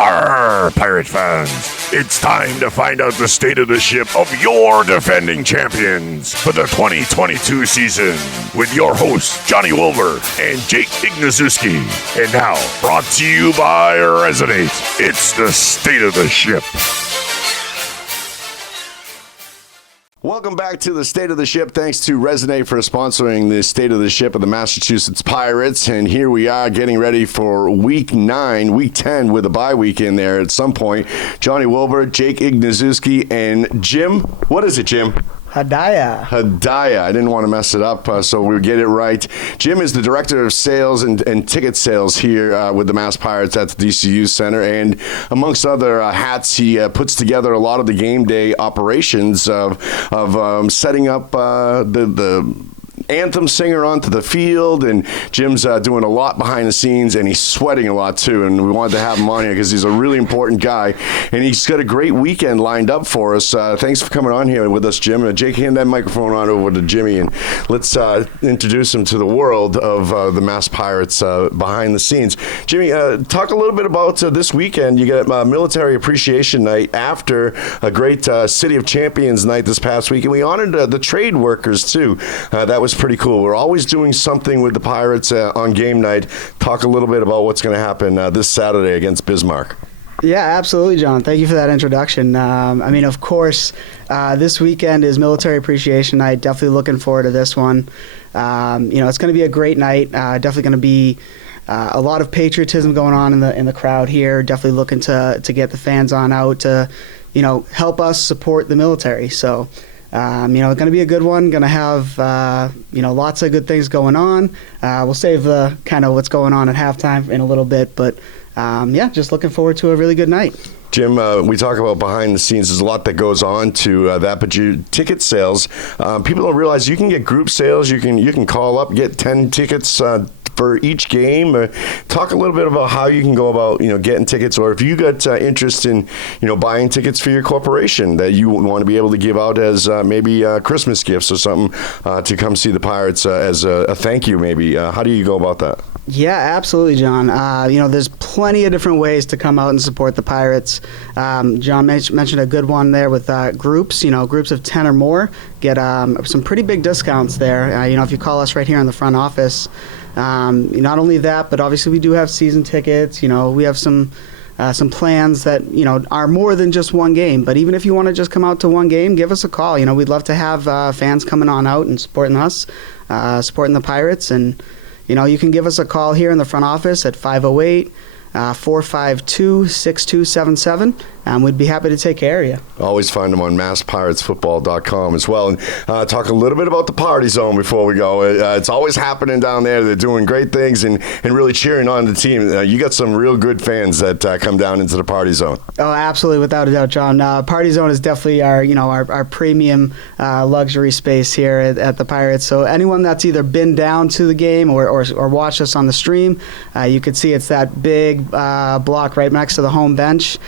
Arr, Pirate fans, it's time to find out the state of the ship of your defending champions for the 2022 season with your hosts, Johnny Wilbur and Jake Ignaszewski. And now, brought to you by Resonate, it's the state of the ship. Welcome back to the State of the Ship. Thanks to Resonate for sponsoring the State of the Ship of the Massachusetts Pirates. And here we are getting ready for Week 9, Week 10 with a bye week in there at some point. Johnny Wilbur, Jake Ignaszewski, and Jim. What is it, Jim? Hadayia. I didn't want to mess it up, so we'll get it right. Jim is the Director of Sales and Ticket Sales here with the Mass Pirates at the DCU Center. And amongst other hats, he puts together a lot of the game day operations of setting up the anthem singer onto the field, and Jim's doing a lot behind the scenes, and he's sweating a lot too, and we wanted to have him on here because he's a really important guy, and he's got a great weekend lined up for us. Thanks for coming on here with us, Jim. Jake, hand that microphone on over to Jimmy, and let's introduce him to the world of the Mass Pirates behind the scenes. Jimmy, talk a little bit about this weekend. You got Military Appreciation Night after a great City of Champions night this past week, and we honored the trade workers too. That was pretty cool. We're always doing something with the Pirates on game night. Talk a little bit about what's going to happen this Saturday against Bismarck. Yeah, absolutely, John. Thank you for that introduction. Of course, this weekend is Military Appreciation Night. Definitely looking forward to this one. It's going to be a great night. Definitely going to be a lot of patriotism going on in the crowd here. Definitely looking to get the fans on out to, help us support the military. So, it's going to be a good one. Going to have, lots of good things going on. We'll save the kind of what's going on at halftime in a little bit, but just looking forward to a really good night. Jim, we talk about behind the scenes. There's a lot that goes on to that, but ticket sales, people don't realize you can get group sales. You can call up, get 10 tickets for each game. Talk a little bit about how you can go about, getting tickets, or if you got interest in, buying tickets for your corporation that you want to be able to give out as maybe Christmas gifts or something to come see the Pirates as a thank you, maybe. How do you go about that? Yeah, absolutely, John. There's plenty of different ways to come out and support the Pirates. John mentioned a good one there with groups. Groups of 10 or more get some pretty big discounts there. If you call us right here in the front office. Not only that, but obviously we do have season tickets. We have some plans that are more than just one game. But even if you want to just come out to one game, give us a call. We'd love to have fans coming on out and supporting us, supporting the Pirates. And you can give us a call here in the front office at 508-452-6277, and we'd be happy to take care of you. Always find them on masspirates.football.com as well. And talk a little bit about the Party Zone before we go. It's always happening down there. They're doing great things and really cheering on the team. You got some real good fans that come down into the Party Zone. Oh, absolutely, without a doubt, John. Party Zone is definitely our premium luxury space here at the Pirates. So anyone that's either been down to the game or watched us on the stream, you could see it's that big block right next to the home bench.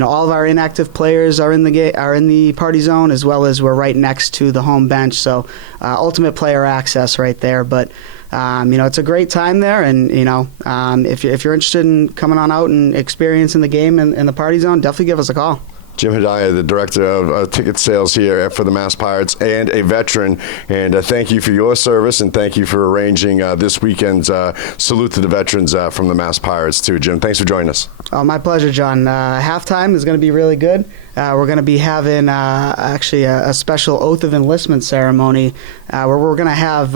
All of our inactive players are in the Party Zone, as well as we're right next to the home bench. So ultimate player access right there. But it's a great time there, and if you're interested in coming on out and experiencing the game in the Party Zone, definitely give us a call. Jim Hadayia, the Director of Ticket Sales here for the Mass Pirates, and a veteran. And thank you for your service, and thank you for arranging this weekend's salute to the veterans from the Mass Pirates too, Jim. Thanks for joining us. Oh, my pleasure, John. Halftime is going to be really good. We're going to be having actually a special oath of enlistment ceremony where we're going to have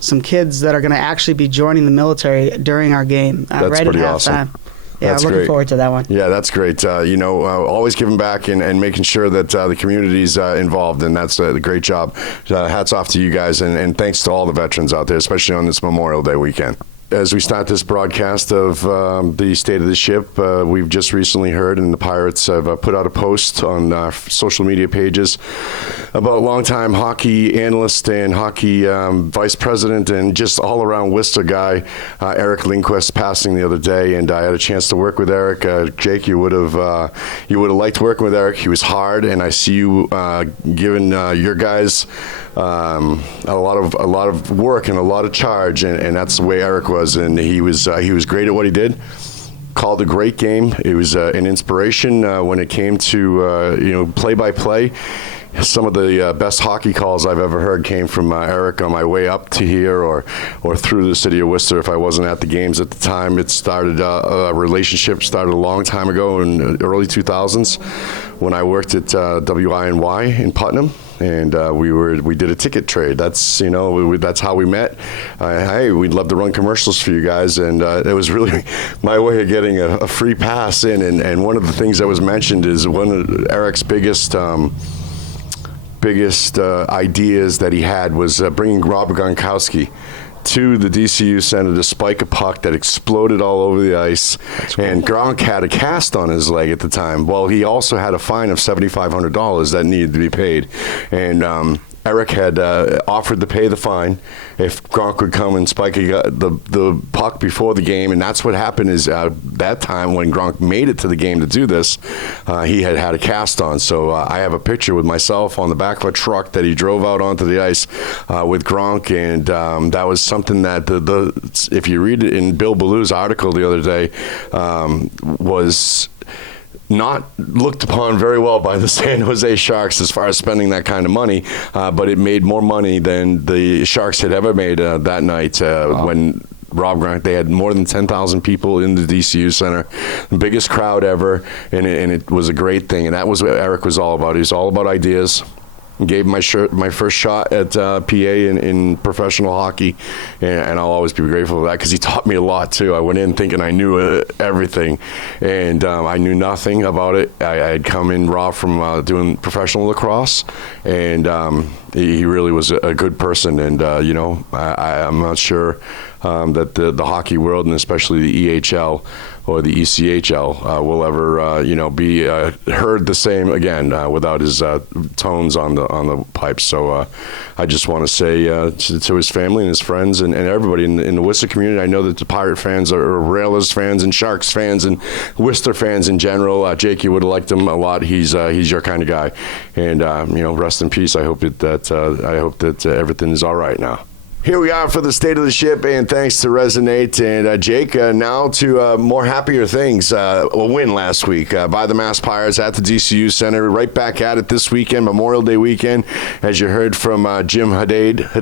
some kids that are going to actually be joining the military during our game right at halftime. Awesome. Yeah, I'm looking forward to that one. Yeah, that's great. Always giving back and making sure that the community's involved, and that's a great job. Hats off to you guys, and thanks to all the veterans out there, especially on this Memorial Day weekend. As we start this broadcast of the State of the Ship, we've just recently heard, and the Pirates have put out a post on our social media pages about longtime hockey analyst and hockey vice president and just all-around Worcester guy, Eric Lindquist, passing the other day. And I had a chance to work with Eric. Jake, you would have liked working with Eric. He was hard, and I see you giving your guys a lot of work and a lot of charge, and that's the way Eric was. And he was great at what he did. called a great game. It was an inspiration when it came to play-by-play. Some of the best hockey calls I've ever heard came from Eric on my way up to here or through the city of Worcester if I wasn't at the games at the time. It started, a relationship started a long time ago in the early 2000s when I worked at WINY in Putnam. And we did a ticket trade. That's that's how we met. Hey, we'd love to run commercials for you guys, and it was really my way of getting a free pass in. And one of the things that was mentioned is one of Eric's biggest ideas that he had was bringing Robert Gronkowski to the DCU Center to spike a puck that exploded all over the ice. Cool. And Gronk had a cast on his leg at the time. Well, he also had a fine of $7,500 that needed to be paid. And Eric had offered to pay the fine if Gronk would come and spike the puck before the game, and that's what happened. Is that time when Gronk made it to the game to do this, he had a cast on. So I have a picture with myself on the back of a truck that he drove out onto the ice with Gronk, and that was something that if you read it in Bill Ballew's article the other day, was not looked upon very well by the San Jose Sharks as far as spending that kind of money, but it made more money than the Sharks had ever made that night when Rob Gronk. They had more than 10,000 people in the DCU Center, the biggest crowd ever, and it was a great thing. And that was what Eric was all about. He was all about ideas. Gave my first shot at PA in professional hockey, and I'll always be grateful for that because he taught me a lot too. I went in thinking I knew everything, and I knew nothing about it. I had come in raw from doing professional lacrosse, and he really was a good person. And I'm not sure that the hockey world, and especially the EHL or the ECHL, will ever be heard the same again without his tones on the pipes. So I just want to say to his family and his friends and everybody in the Worcester community, I know that the Pirate fans are Railers fans and Sharks fans and Worcester fans in general. Jake, you would have liked him a lot. He's your kind of guy, and rest in peace. I hope that everything is all right now. Here we are for the State of the Ship, and thanks to Resonate. And Jake, now to more happier things. A win last week by the Mass Pirates at the DCU Center. Right back at it this weekend, Memorial Day weekend, as you heard from Jim Hadayia.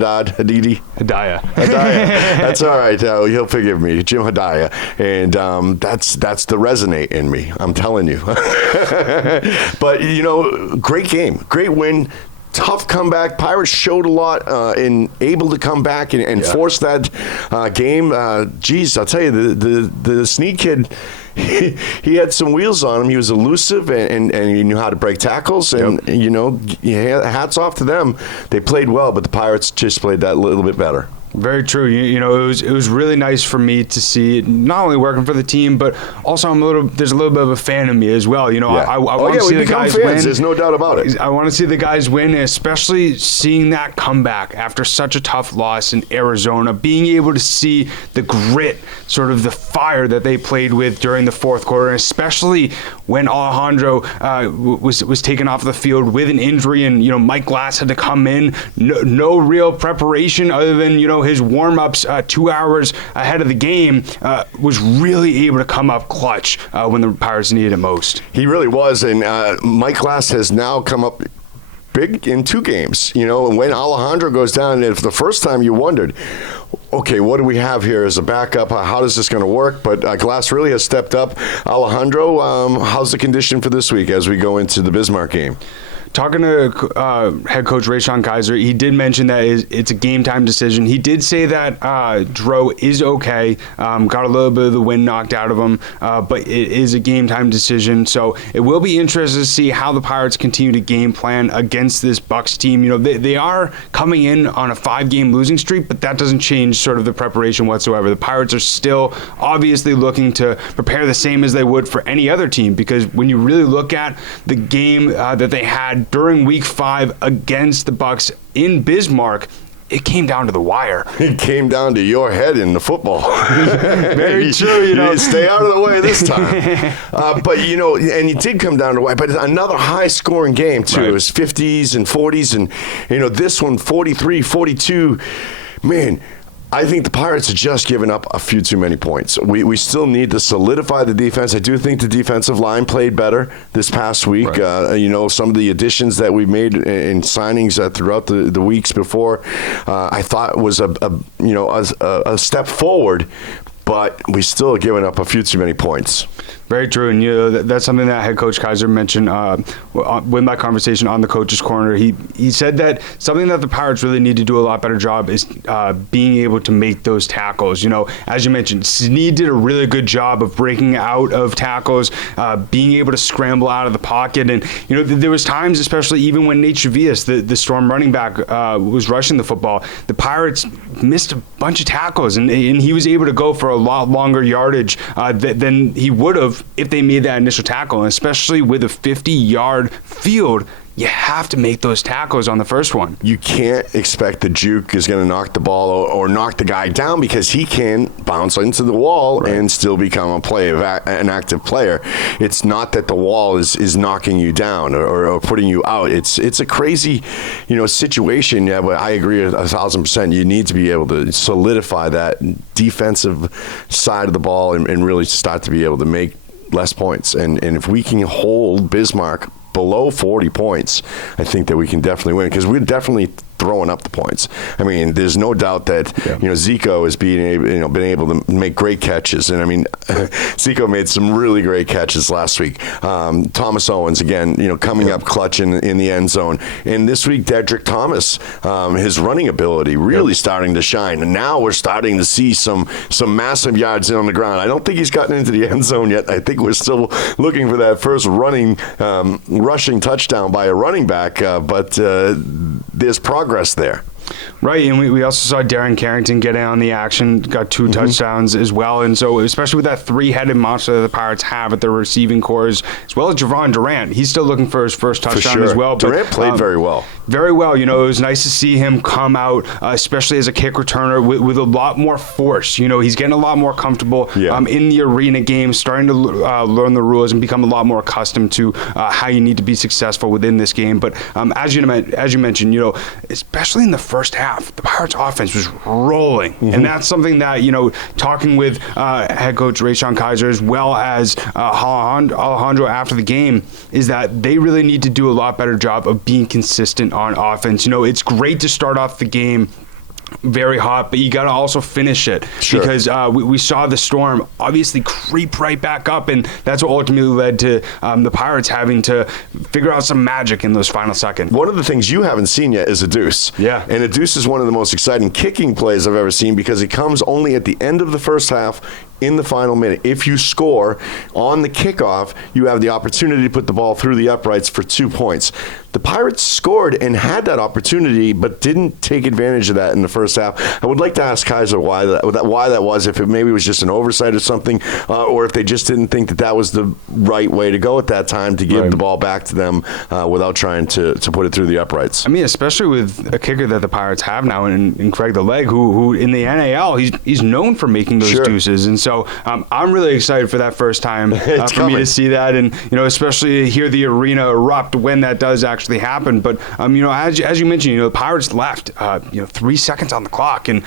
That's all right. He'll forgive me. Jim Hadayia. And that's the Resonate in me, I'm telling you. But, great game, great win. Tough comeback. Pirates showed a lot in able to come back and force that game. Geez, I'll tell you, the Snead kid, he had some wheels on him. He was elusive and he knew how to break tackles. And, hats off to them. They played well, but the Pirates just played that little bit better. Very true. It was really nice for me to see not only working for the team, but also there's a little bit of a fan of me as well. I want to see the guys win. There's no doubt about it. I want to see the guys win, especially seeing that comeback after such a tough loss in Arizona, being able to see the grit, sort of the fire that they played with during the fourth quarter, and especially when Alejandro was taken off the field with an injury, and Mike Glass had to come in. No real preparation other than his warm-ups 2 hours ahead of the game, was really able to come up clutch when the Pirates needed it most. He really was, and Mike Glass has now come up big in 2 games. And when Alejandro goes down, and if the first time you wondered, okay, what do we have here as a backup? How is this going to work? But Glass really has stepped up. Alejandro, how's the condition for this week as we go into the Bismarck game? Talking to head coach Rayshon Kaiser, he did mention that it's a game-time decision. He did say that Dro is okay, got a little bit of the wind knocked out of him, but it is a game-time decision. So it will be interesting to see how the Pirates continue to game plan against this Bucks team. They are coming in on a 5-game losing streak, but that doesn't change sort of the preparation whatsoever. The Pirates are still obviously looking to prepare the same as they would for any other team, because when you really look at the game that they had during Week 5 against the Bucks in Bismarck, it came down to the wire. It came down to your head in the football. Very true, Stay out of the way this time. But, and it did come down to the wire. But another high-scoring game, too. Right. It was 50s and 40s. And, this one, 43, 42. Man, I think the Pirates are just giving up a few too many points. We still need to solidify the defense. I do think the defensive line played better this past week. Right. Some of the additions that we made in signings throughout the weeks before, I thought was a step forward. But we still are giving up a few too many points. Very true, and that's something that head coach Kaiser mentioned with my conversation on the coach's corner. He said that something that the Pirates really need to do a lot better job is being able to make those tackles. As you mentioned, Snead did a really good job of breaking out of tackles, being able to scramble out of the pocket, and there was times, especially even when Nate Trevias, the Storm running back, was rushing the football, the Pirates missed a bunch of tackles, and he was able to go for a lot longer yardage than he would have if they made that initial tackle, and especially with a 50-yard field. You have to make those tackles on the first one. You can't expect the juke is going to knock the ball or knock the guy down, because he can bounce into the wall and still become an active player. It's not that the wall is knocking you down or putting you out. It's a crazy, situation. Yeah, but I agree 1,000%. You need to be able to solidify that defensive side of the ball and really start to be able to make less points. And if we can hold Bismarck below 40 points, I think that we can definitely win, because we're definitely throwing up the points. I mean, there's no doubt that Zico is been able to make great catches, and I mean, Zico made some really great catches last week. Thomas Owens again, coming up clutch in the end zone, and this week Dedrick Thomas, his running ability really starting to shine, and now we're starting to see some massive yards in on the ground. I don't think he's gotten into the end zone yet. I think we're still looking for that first rushing touchdown by a running back, but there's progress there. Right, and we also saw Darren Carrington get in on the action, got 2 touchdowns as well, and so especially with that 3-headed monster that the Pirates have at their receiving cores, as well as Javon Durant, he's still looking for his first touchdown as well. Durant played very well. Very well. It was nice to see him come out, especially as a kick returner, with a lot more force. He's getting a lot more comfortable in the arena game, starting to learn the rules and become a lot more accustomed to how you need to be successful within this game. But as you mentioned, especially in the first half, the Pirates offense was rolling. And that's something that, talking with head coach Rashawn Kaiser as well as Alejandro after the game, is that they really need to do a lot better job of being consistent on offense. It's great to start off the game very hot, but you got to also finish it, because we saw the Storm obviously creep right back up, and that's what ultimately led to the Pirates having to figure out some magic in those final seconds. One of the things you haven't seen yet is a deuce. Yeah. And a deuce is one of the most exciting kicking plays I've ever seen, because it comes only at the end of the first half, in the final minute. If you score on the kickoff, you have the opportunity to put the ball through the uprights for 2 points. The Pirates scored and had that opportunity, but didn't take advantage of that in the first half. I would like to ask Kaiser why that was, if it maybe was just an oversight or something, or if they just didn't think that was the right way to go at that time to give the ball back to them without trying to put it through the uprights. I mean, especially with a kicker that the Pirates have now in Craig the Leg, who in the NAL, he's known for making those deuces, and so I'm really excited for that first time for me to see that, and especially hear the arena erupt when that does actually happen. But as you mentioned, the Pirates left 3 seconds on the clock, and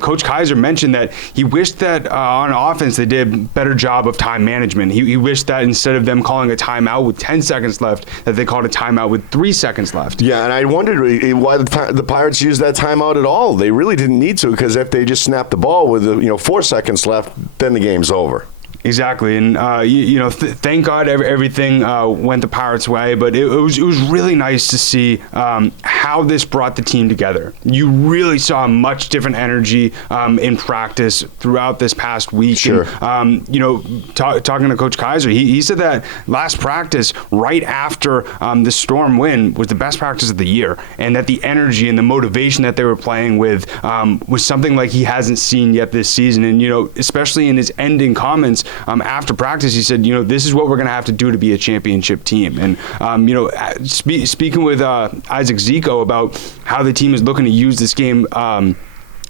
Coach Kaiser mentioned that he wished that on offense they did a better job of time management. He wished that instead of them calling a timeout with 10 seconds left, that they called a timeout with 3 seconds left. Yeah, and I wondered why the Pirates used that timeout at all. They really didn't need to, because if they just snapped the ball with 4 seconds left, then the game's over. Exactly, and thank God everything went the Pirates' way, but it was really nice to see how this brought the team together. You really saw a much different energy in practice throughout this past week. Sure. And, talking to Coach Kaiser, he said that last practice, right after the Storm win, was the best practice of the year, and that the energy and the motivation that they were playing with was something like he hasn't seen yet this season. And especially in his ending comments after practice, he said, this is what we're going to have to do to be a championship team. And, speaking with Isaac Zico about how the team is looking to use this game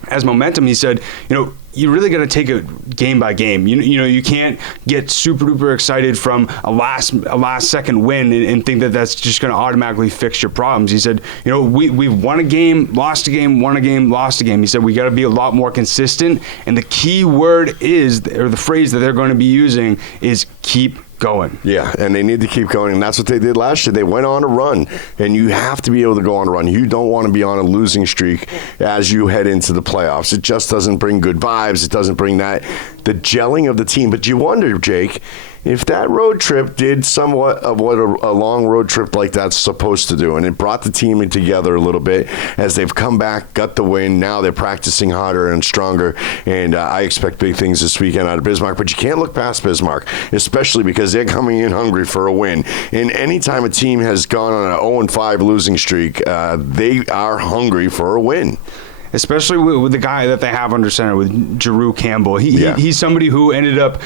as momentum. He said, you really got to take it game by game. You can't get super duper excited from a last second win and think that that's just going to automatically fix your problems. He said, we've won a game, lost a game, won a game, lost a game. He said we got to be a lot more consistent, and the key word or the phrase that they're going to be using is keep going. Yeah, and they need to keep going, and that's what they did last year. They went on a run, and you have to be able to go on a run. You don't want to be on a losing streak as you head into the playoffs. It just doesn't bring good vibes. It doesn't bring the gelling of the team. But you wonder, Jake, if that road trip did somewhat of what a long road trip like that's supposed to do, and it brought the team together a little bit as they've come back, got the win. Now they're practicing harder and stronger, and I expect big things this weekend out of Bismarck. But you can't look past Bismarck, especially because they're coming in hungry for a win. And anytime a team has gone on an 0-5 losing streak, they are hungry for a win. Especially with the guy that they have under center, with Drew Campbell. He's somebody who ended up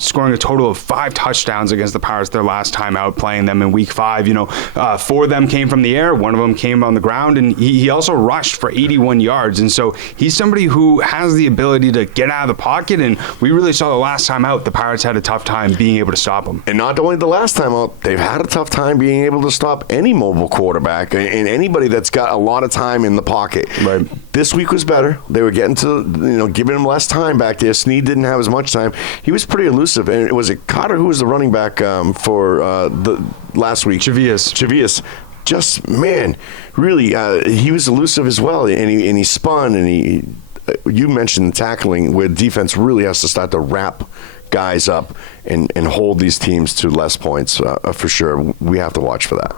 scoring a total of 5 touchdowns against the Pirates their last time out playing them in Week 5. 4 of them came from the air, 1 of them came on the ground, and he also rushed for 81 yards. And so he's somebody who has the ability to get out of the pocket, and we really saw the last time out the Pirates had a tough time being able to stop him. And not only the last time out, they've had a tough time being able to stop any mobile quarterback and anybody that's got a lot of time in the pocket. Right. This week was better. They were getting to, giving him less time back there. Snead didn't have as much time. He was pretty elusive. And was it Cotter who was the running back for the last week? Chavias. Just, man, really, he was elusive as well. And he spun, and you mentioned tackling, where defense really has to start to wrap guys up and hold these teams to less points for sure. We have to watch for that.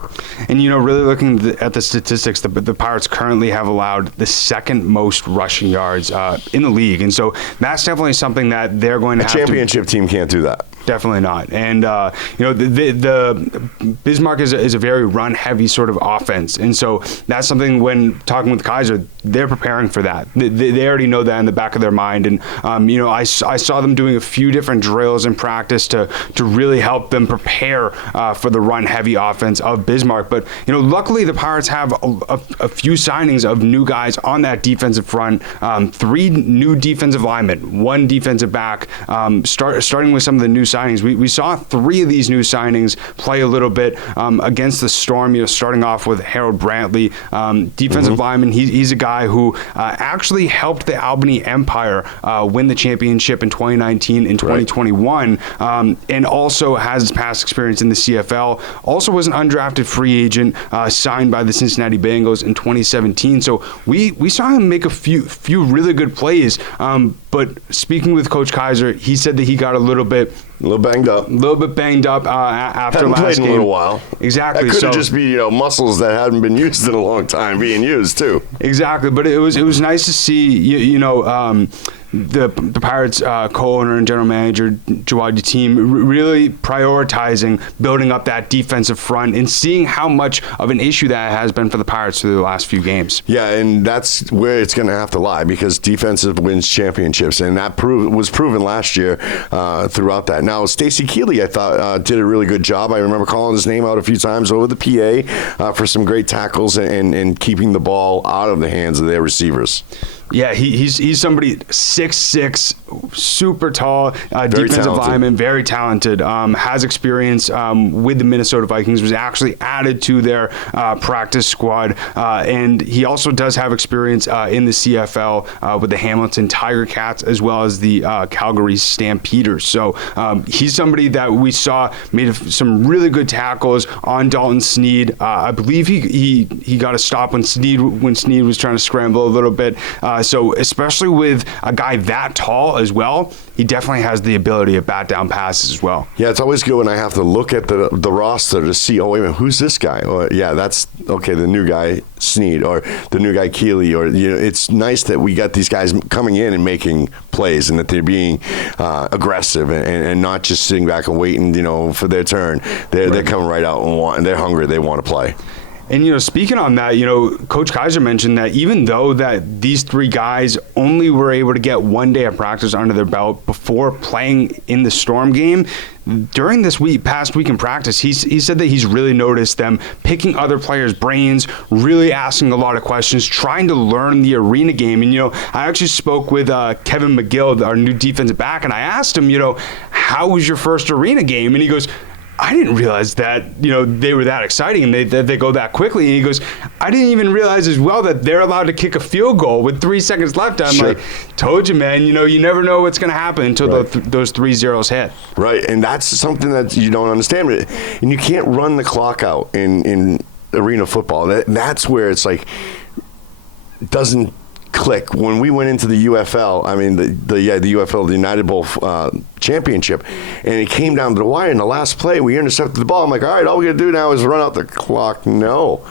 And really looking at the statistics, the Pirates currently have allowed the second most rushing yards in the league, and so that's definitely something that they're going to have. A championship team can't do that. Definitely not. And the Bismarck is a very run-heavy sort of offense, and so that's something when talking with Kaiser, they're preparing for that. They already know that in the back of their mind, and I saw them doing a few different drills in practice to really help them prepare for the run-heavy offense of Bismarck. But luckily the Pirates have a few signings of new guys on that defensive front. 3 new defensive linemen, 1 defensive back. Starting with some of the new signings, we saw 3 of these new signings play a little bit against the Storm. Starting off with Harold Brantley, defensive lineman. He's a guy who actually helped the Albany Empire win the championship in 2019 and 2021, and also has past experience in the CFL. Also was an undrafted free agent signed by the Cincinnati Bengals in 2017. So we saw him make a few really good plays. But speaking with Coach Kaiser, he said that he got a little bit banged up. A little bit banged up after last played game. In a little while. Exactly. That could just be muscles that hadn't been used in a long time being used too. Exactly. But it was nice to see the Pirates co-owner and general manager Jawad Yateem really prioritizing building up that defensive front and seeing how much of an issue that has been for the Pirates through the last few games. Yeah, and that's where it's going to have to lie, because defensive wins championships, and that was proven last year throughout that. Now, Stacey Keeley, I thought, did a really good job. I remember calling his name out a few times over the PA for some great tackles and keeping the ball out of the hands of their receivers. Yeah, he's somebody 6'6", super tall, defensive lineman, very talented, has experience with the Minnesota Vikings, was actually added to their practice squad, and he also does have experience in the CFL with the Hamilton Tiger Cats as well as the Calgary Stampeders. So he's somebody that we saw made some really good tackles on Dalton Snead. I believe he got a stop when Snead was trying to scramble a little bit. So especially with a guy that tall as well, he definitely has the ability to bat down passes as well. Yeah, it's always good when I have to look at the roster to see, oh, wait a minute, who's this guy? Or, yeah, that's, okay, the new guy, Snead, or the new guy, Keeley. Or, it's nice that we got these guys coming in and making plays and that they're being aggressive and not just sitting back and waiting, for their turn. They're coming right out and they're hungry. They want to play. And, speaking on that, Coach Kaiser mentioned that even though that these three guys only were able to get 1 day of practice under their belt before playing in the Storm game, during this past week in practice, he said that he's really noticed them picking other players' brains, really asking a lot of questions, trying to learn the arena game. And, I actually spoke with Kevin McGill, our new defensive back, and I asked him, how was your first arena game? And he goes, I didn't realize that, they were that exciting and they go that quickly. And he goes, I didn't even realize as well that they're allowed to kick a field goal with 3 seconds left. I'm like, told you, man, you never know what's going to happen until those 3 zeros hit. Right, and that's something that you don't understand. And you can't run the clock out in arena football. That's where it's like, doesn't click. When we went into the UFL, the UFL, the United Bowl championship, and it came down to the wire in the last play, we intercepted the ball. I'm like, all right, all we got to do now is run out the clock. No,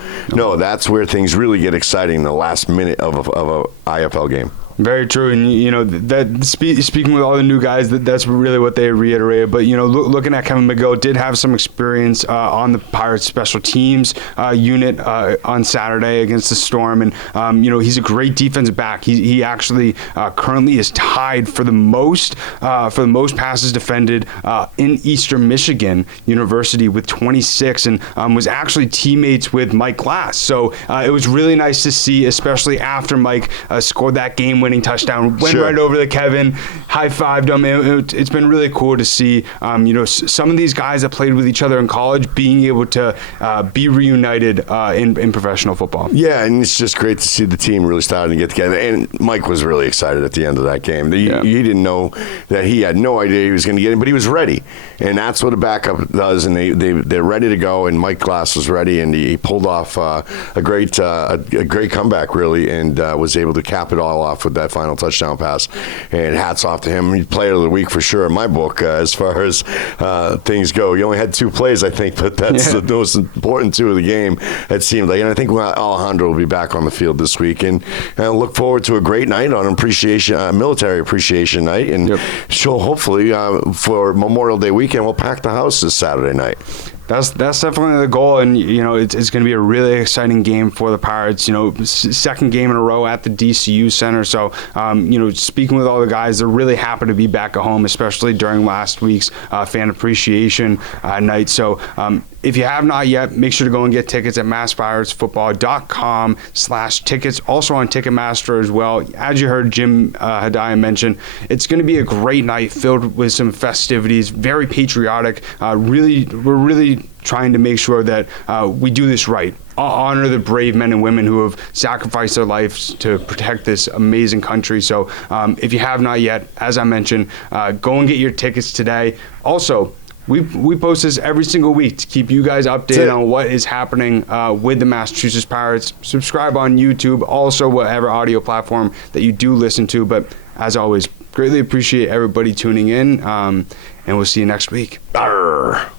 that's where things really get exciting in the last minute of a IFL game. Very true, and that speaking with all the new guys, that's really what they reiterated. But looking at Kevin McGill, did have some experience on the Pirates special teams unit on Saturday against the Storm, and he's a great defensive back. He actually currently is tied for the most passes defended in Eastern Michigan University with 26, and was actually teammates with Mike Glass. So it was really nice to see, especially after Mike scored that game-winning touchdown, went right over to Kevin, high-fived him. It's been really cool to see, some of these guys that played with each other in college being able to be reunited in professional football. Yeah, and it's just great to see the team really starting to get together. And Mike was really excited at the end of that game. He didn't know that he had no idea he was going to get in, but he was ready. And that's what a backup does, and they're ready to go. And Mike Glass was ready, and he pulled off a great comeback, really, and was able to cap it all off with that final touchdown pass. And hats off to him. He's player of the week for sure in my book, as far as things go. He only had 2 plays, I think, but that's the most important 2 of the game, it seemed like. And I think Alejandro will be back on the field this week. And I look forward to a great night on military appreciation night. And she'll hopefully, for Memorial Day weekend, we'll pack the house this Saturday night. That's definitely the goal, and it's going to be a really exciting game for the Pirates. Second game in a row at the DCU Center. So, speaking with all the guys, they're really happy to be back at home, especially during last week's fan appreciation night. So, if you have not yet, make sure to go and get tickets at masspiratsfootball.com/tickets. Also on Ticketmaster as well. As you heard Jim Hadayia mention, it's going to be a great night filled with some festivities, very patriotic. We're really trying to make sure that we do this right. Honor the brave men and women who have sacrificed their lives to protect this amazing country. So if you have not yet, as I mentioned, go and get your tickets today. Also, we post this every single week to keep you guys updated on what is happening with the Massachusetts Pirates. Subscribe on YouTube, also whatever audio platform that you do listen to. But as always, greatly appreciate everybody tuning in, and we'll see you next week. Arr.